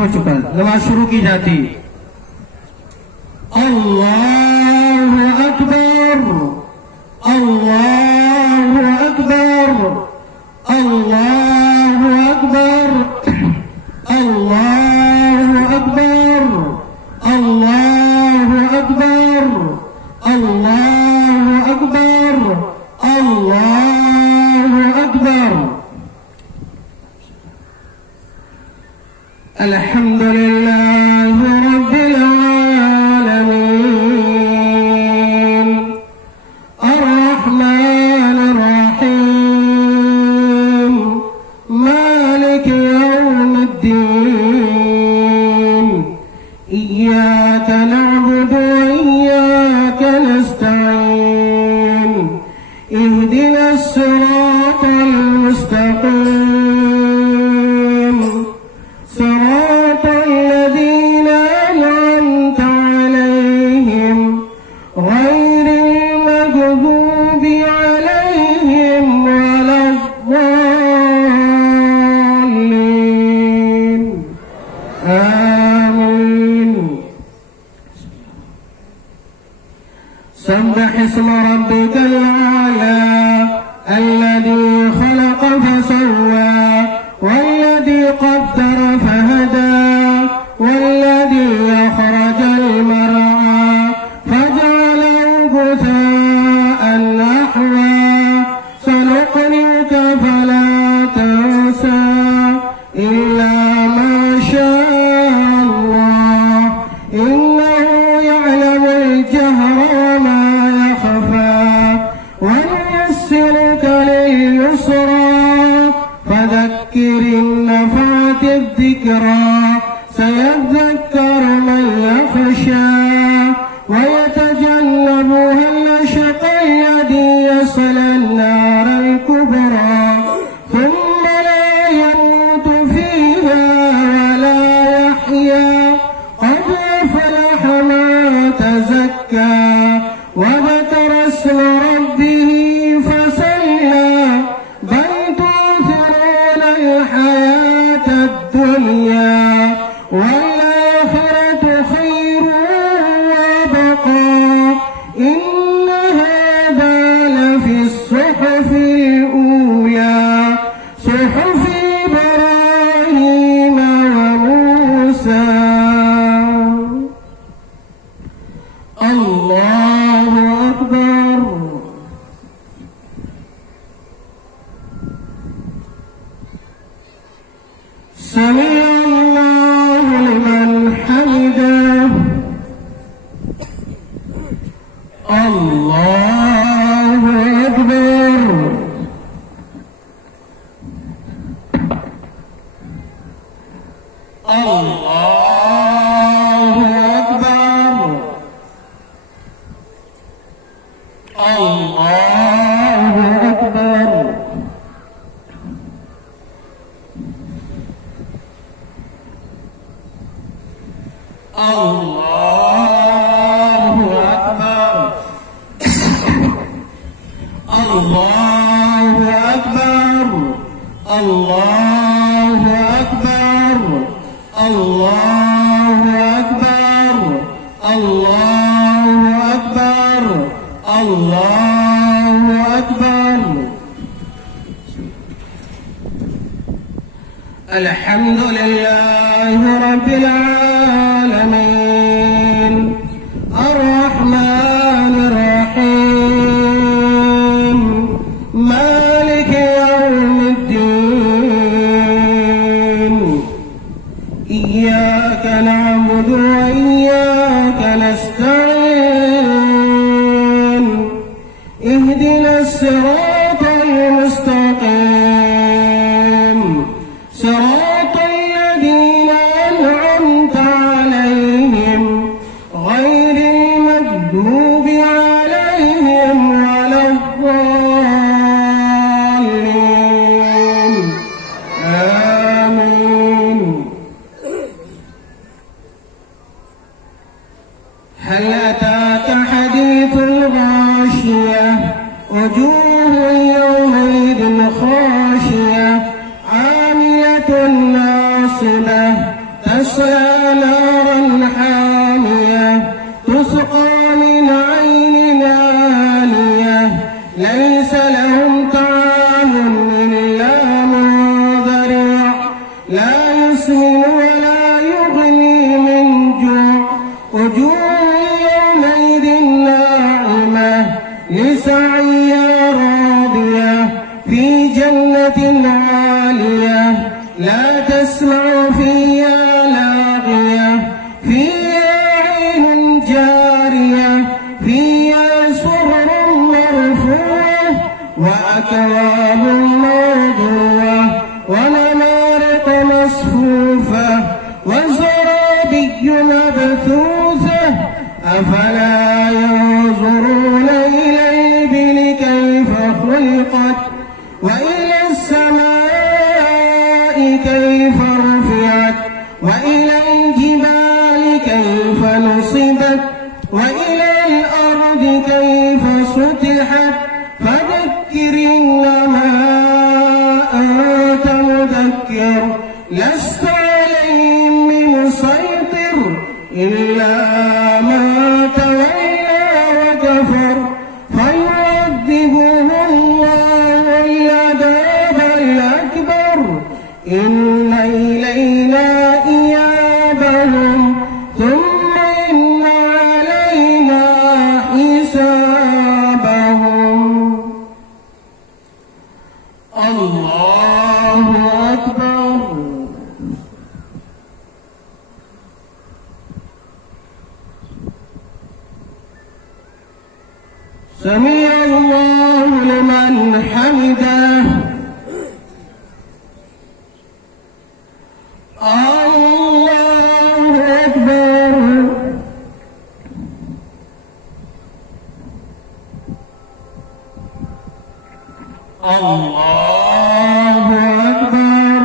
हो चुका। नमाज शुरू की जाती। अल्लाहु अकबर, अल्लाहु अकबर, अल्लाहु अकबर, अल्लाहु अकबर, अल्लाहु अकबर, अल्लाहु अकबर, अल्लाहु अकबर। अल्हम्दुलिल्लाह रब्बिल आलमीन, अर्रहमानिर रहीम, मालिक यौमिद्दीन, इय्याका नअबुदु व इय्याका नस्तईन, इहदिनस सिरातल मुस्तकीम, صراط الذين أنعمت عليهم غير المغضوب عليهم ولا الضالين آمين. سبح اسم ربك الأعلى الذي خلق فسوى والذي قدر فهدى والذي أخرج المرعى فجعله غثاء نحوا سنقرئك فلا تنسى إلا ما شاء الله إنه يعلم الجهر وما يخفى ونيسرك لليسرى فذكر النفعت الذكرى سيذكر من يخشى ويتجنبها الأشقى الذي يصلى النار الكبرى ثم لا يموت فيها ولا يحيا قد أفلح من تزكى وذكر اسم ربه فصلى بل تؤثرون الحياة الدنيا والآخرة خير وأبقى إن هذا لفي الصحف الأولى صحف إبراهيم وموسى. الله أكبر. سمع الله لمن حمده. الله أكبر. الله أكبر. الله أكبر. الله أكبر. الله أكبر. الله أكبر. الله أكبر. الله أكبر. الله أكبر. الحمد لله رب العالمين الرحمن الرحيم مالك يوم الدين إياك نعبد وإياك نستعين اهدنا الصراط المستقيم صراط الذين أنعمت عليهم غير المغضوب عليهم ولا الضالين آمين. هل أتاك حديث الغاشية وجوه يومئذ خاشية عاملة ناصبة تصلى نارا حامية تسقى من عين آنية ليس لهم طعام إلا من ضريع لا يسمن ولا يغني من جوع وجوه يومئذ ناعمة لسعيها راضية في جنة عالية لا تسمع فيها لاغية فيها عين جارية فيها سرر مرفوعة وأكواب موضوعة ونمارق مصفوفة وزرابي مبثوثة أفلا ينظرون إلى الإبل كيف خلقت وإلى السماء كيف رفعت وإلى الجبال كيف نصبت وإلى الأرض كيف سطحت فذكر إنما أنت مذكر لست عليهم بمسيطر إلا من تولى وكفر فيعذبه الله العذاب الأكبر إن إلينا إيابهم ثم إن علينا حسابهم. الله أكبر. سمع الله لمن حمده. الله أكبر. الله أكبر.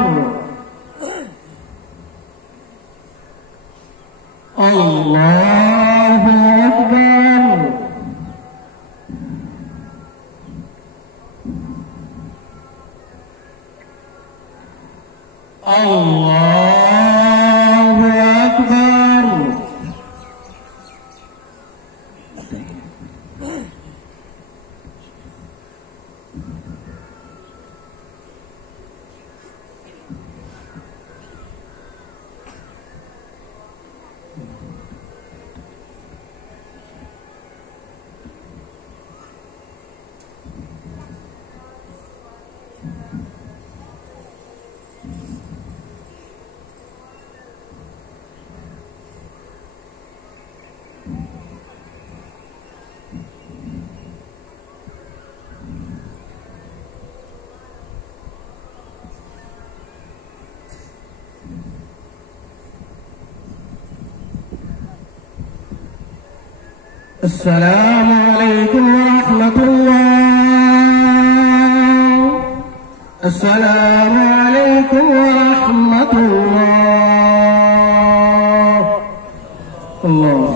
الله أكبر. الله أكبر. السلام عليكم ورحمة الله. السلام عليكم ورحمة الله. الله